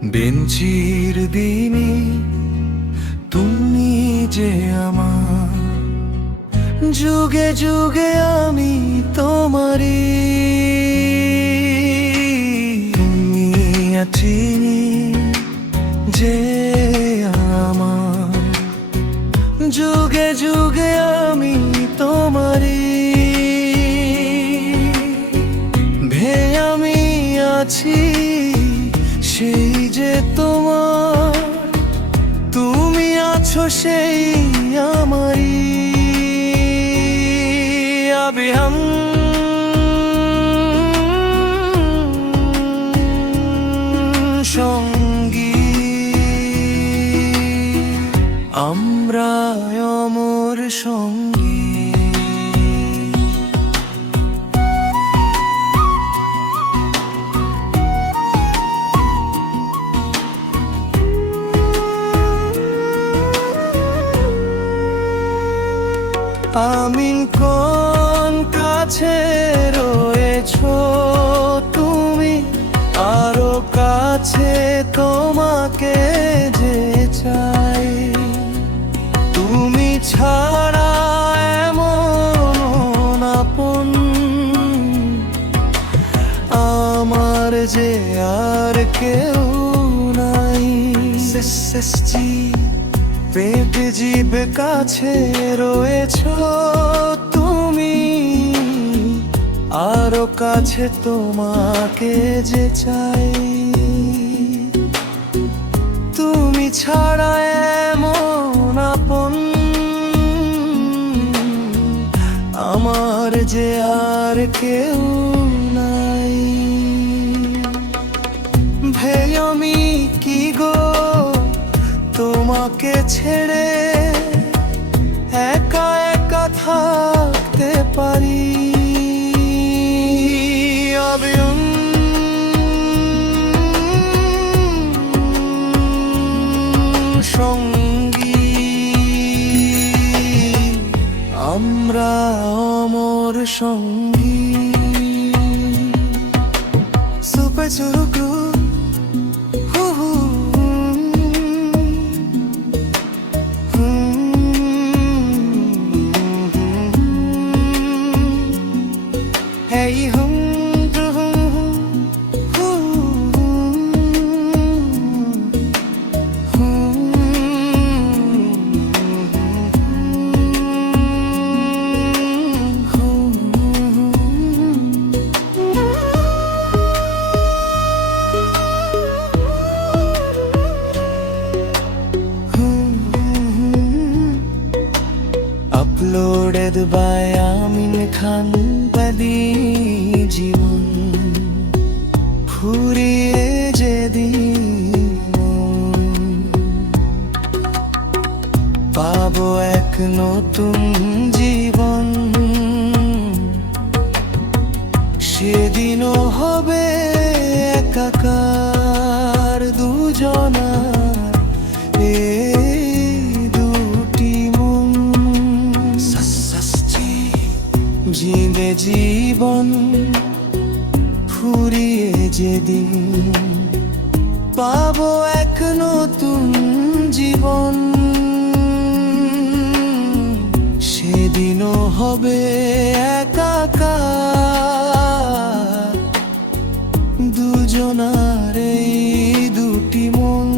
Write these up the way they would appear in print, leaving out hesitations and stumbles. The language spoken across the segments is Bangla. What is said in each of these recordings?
বেঞ্চির দিনে তুমি যে আমার, যুগে যুগে আমি তোমারি। তুমি আছি যে আমার, যুগে যুগে আমি তোমারি। আমি আছি সেই যে তোমার, তুমি আছো সেই আমারই। আবে হাম সঙ্গী, আমরা অমর সঙ্গী। আমি কোন কাছে রয়েছো তুমি, আরো কাছে তোমাকে যে চাই। তুমি ছাড়া এমন আপন আমার যে আর কেউ নাই। পেট জিভে কাছে রয়েছো তুমি, আরো কাছে তোমাকে যে চাই। তুমি ছাড়া এমন আপন আমার যে আর কেউ নাই। ভাই আমি কি গো তোমাকে ছেড়ে একা একা থাকতে পারি। সঙ্গী, আমরা অমর সঙ্গী। সুপার চুরুকু uploaded by Amin Khan Badi জীবন ফুরিয়ে যেদিন পাবো এক নতুন জীবন, সেদিনও হবে একাকার দুজনার জিনে জীবন ফুরিয়ে যেদিন পাবো এক নতুন জীবন, সেদিনও হবে একাকার দুজনার এই দুটি মন।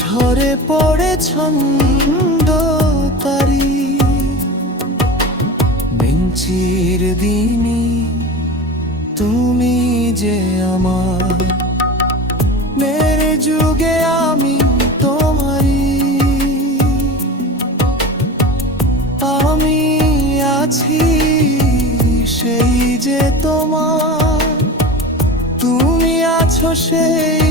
ঝরে পড়ে ছন্দ তারি, বেঞ্চির দিনে তুমি যে আমার, মেরে যুগে আমি তোমারি। আমি আছি সেই যে তোমার, তুমি আছো সেই